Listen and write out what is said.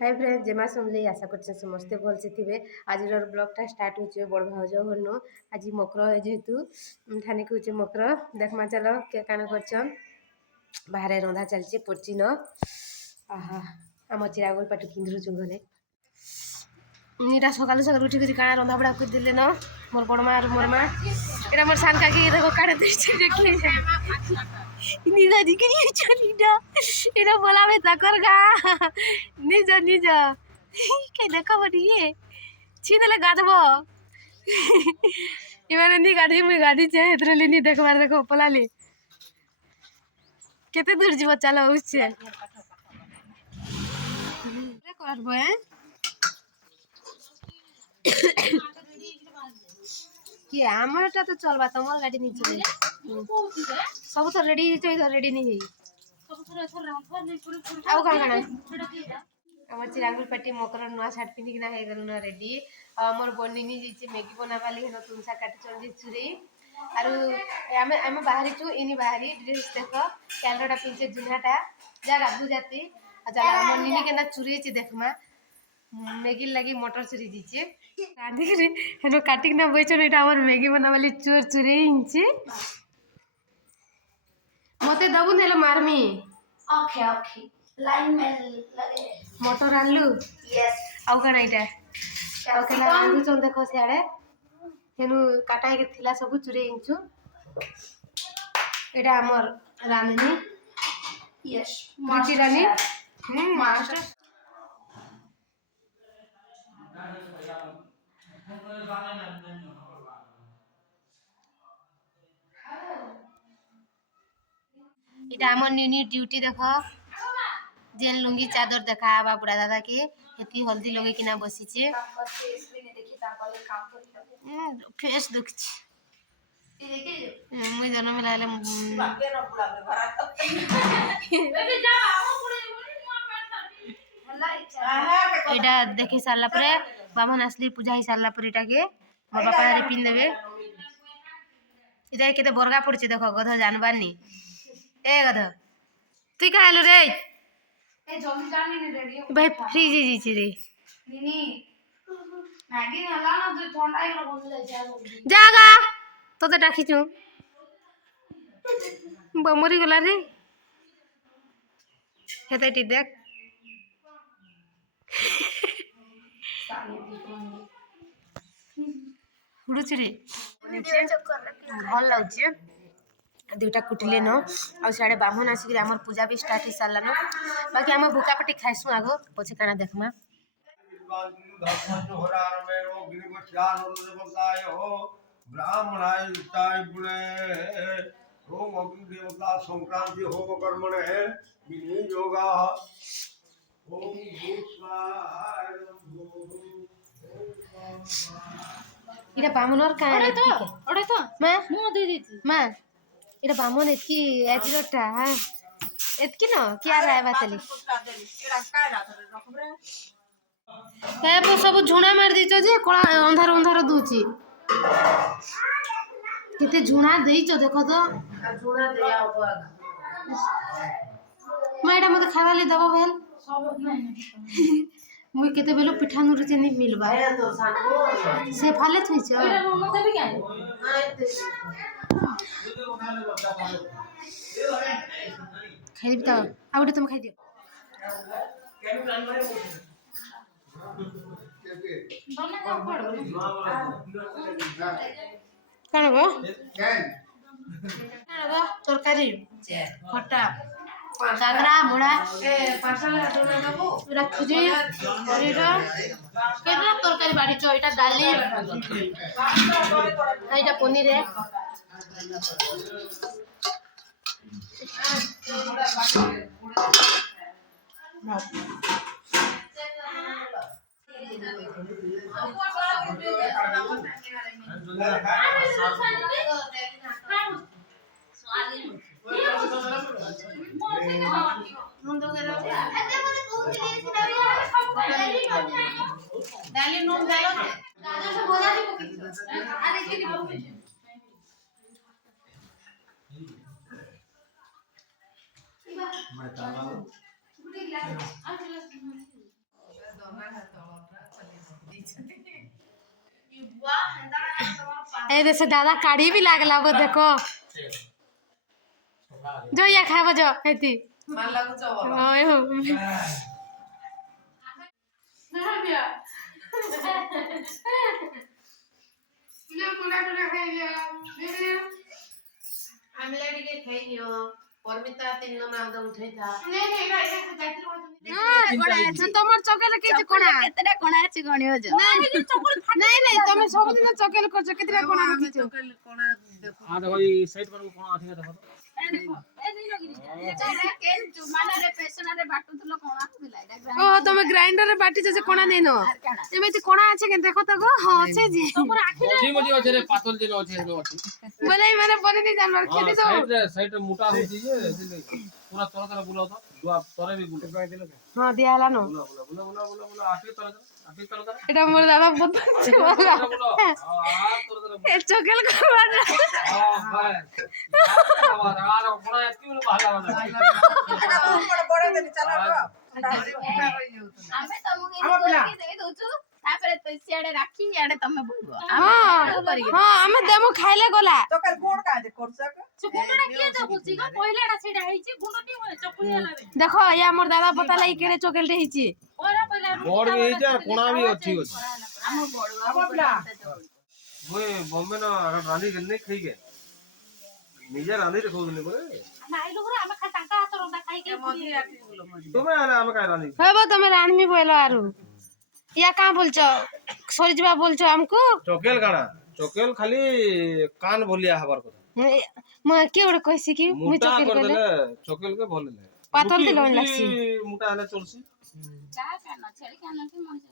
Hi friends जेमा समले आशा करछे समस्ते भल से थिबे। आज ब्लॉगटा स्टार्ट होचे बड़ भाउज घरनो। आज मकर है जेहेतु ठाने के होचे मकर देखमा चलो के काना करछन। बाहर रंधा चलছে पड़ची न आहा आम चिरागोल पाटी किंद्रु जुंगने नीटा सकाल सकाल उठी करी काना रंधा बड़ा कर दिले न मोर बड़मा और मोर मा एटा मोर सान काकी देखो काटे देछे देखि निजा दिकरी चलीडा एटा बोलावे तकर गा निज निज के देखो बडिए छिनले गाधबो इमाने नी गाधी मुई गाधी छे एतरे लेनी देखबार देखो पलाली केते दूर जीव चलो उससे करबो कि हमरटा तो चलबा तमर गाड़ी नहीं चले सब तो रेडी छै तो रेडी नहीं है सब तो आउ काना हमर चिरागुल पट्टी मकर नुआ शर्ट पिन्ही किना हे गल न रेडी हमर बनिनी जे मैगी बनावाली हेन तुमसा काट चल जे चुरी आरु आमे आमे बाहरी छु इनी बाहरी ड्रेस देखो कैमराटा पिंचे जुनाटा जा गाबू जाती आ चला हमर निनी केना चुरी छि देखमा मैगी लगी मटर चुरी दीचे रांधी रे हेनो काटिक ना बैचो एटा हमर मैगी बनावाली चोर चुरी हिंचे मते दबु नेलो मारमी ओके ओके लाइन में लगे मटर आलू यस आउ कना इटा ओके ला रांधी चोन देखो सियाडे हेनु काटा के थिला सब चुरी हिंचु एटा हमर रांधनी यस माची रानी मास्टर इटा हमर निनी ड्यूटी देखो जेन लुंगी चादर देखा आबा बुढ़ा दादा के हेती हल्दी लगे किना बसी छे फेस दुख मुई जन्म में लाले एटा देखि सारला परे बामन असली पूजा ही सारला परे एटा के मोर बापा रे पिन देबे इधर केते बरगा पड़छे देखो गध जानबार नी ए गध तुई का आलो रे ए जल्दी जानी ने रेडी भाई फ्रीज जी छी रे नीनी मैगी हला ना जो ठंडा ही बोल जाए जागा तो डाकी छु बमरी गला रे हेते टी देख हुडुचरे भल लागछे दुटा कुटिले न आ साडे बामन आसी हमर पूजा भी स्टार्ट ही सारला न बाकी हम भूका पट्टी खाइसु आगो पछे काना देखमा ब्राह्मणाय ताय बुले ओम अग्नि देवता संक्रांति होम कर्मणे विनियोगा ओम भूस्वाहाय इरा बामनर का ओडे तो मैं मु दे देती मैं इरा बामन एतकी एजरोटा हां एतकी न क्या राय बातली एरा काय रात रखबरे हे पो सब झुणा मार दिचो जे कोला अंधार अंधार दूची केते झुणा देइचो देखो तो झुणा देया होबा मैडा मते खावाली दबो भेल सब नहीं मुई केते बेलो पिठा नुरु चेनी मिलबा ए तो साको से फाले थइछ एरा मते भी काय खाइ दिता आउडे तुम खाइ दियो केनु प्लान करे काना गो काना गो तरकारी खट्टा कागरा मुड़ा ए पार्सल दोना दबो पूरा खुजी करीरा केतना तरकारी बाड़ी छ एटा दाली एटा पनीर है दाली नून डालो गाजर से बोला दी पकी अरे के नहीं ए देसे दादा काढ़ी भी लागला वो देखो जो या खाबो जो हेती मान लागू चवल ओय हो ना बिया ये पुना पुना खाई लिया दीदी आमला टिके खाई लियो परमिता 3 जना आदा उठाई था नहीं एटा जातिर बाजू तमर चॉकलेट के कोना केतेटा कोणा अछि गणियो जो नहीं तमे सब दिन चॉकलेट करछ केतरा कोना रखिछ कोना देखो हां देखो ई साइड पर कोन आथि देखो ओ तमे ग्राइंडर रे बाटी जे कोना नेनो एमेति कोना আছে के देखो त गो हां আছে जी मजी मजी আছে रे पातल जे আছে हेलो আছে बोले माने बने नहीं जानवर खेली दो साइड रे मोटा होती जे पूरा तरह तरह बुलाओ तो दुआ तरे भी बुला हां दिया हला नो बुला आठी तरह এটা মোর দাদা বলছে बुला तरह এ চকেল খাবার हां भाई আর কোন এত কি ভালো লাগে बड़े दिन चला ଆମେ ତମକୁ ଦେଇ ଦଉଛୁ ତାପରେ ତ ସିଆଡେ ରାଖି ଇଆଡେ ତମେ ବୁଲବ हां हमें देमो खाइले गला तो कल कोण काय दे करछ ସେ ଗୁଣ୍ଡଟା କିଏ ଜଗୁଛି ଗ ପହିଲାଟା ସେଇଟା ହେଇଛି ଗୁଣ୍ଡଟି ମାନେ ଚକୁଳି ହେଲା ରେ देखो या मोर दादा पता लाई केड़े चॉकलेट हिची ପହିଲା ପହିଲା बोर्ड भी है यार कोना भी अच्छी होती ଆମ ବଡ मुए बॉम्बे ना रानी के नहीं खाई के निजे रानी देखो नहीं बोले ଆମେ ଆଇଲୁ ଘରେ ଆମେ ଖାଲି ତାଙ୍କ ହାତ ରନ୍ଧା ଖାଇକି मधी आटी बोलो मधी तुम्हें आने हम काय रानी होबो तमे रानमी बोलो आरु या का बोलछो सरिजबा बोलछो हमको चोकेल गाना चोकेल खाली कान बोलिया हबार কথা म के ओड कहसी कि मु मोटा चॉकलेट कर कहले देले चोकेल के भले पातल दिलो लागसी मोटा आले चलसी ଚା କାନ ଛେଳି କାନ କି ମଣିଷ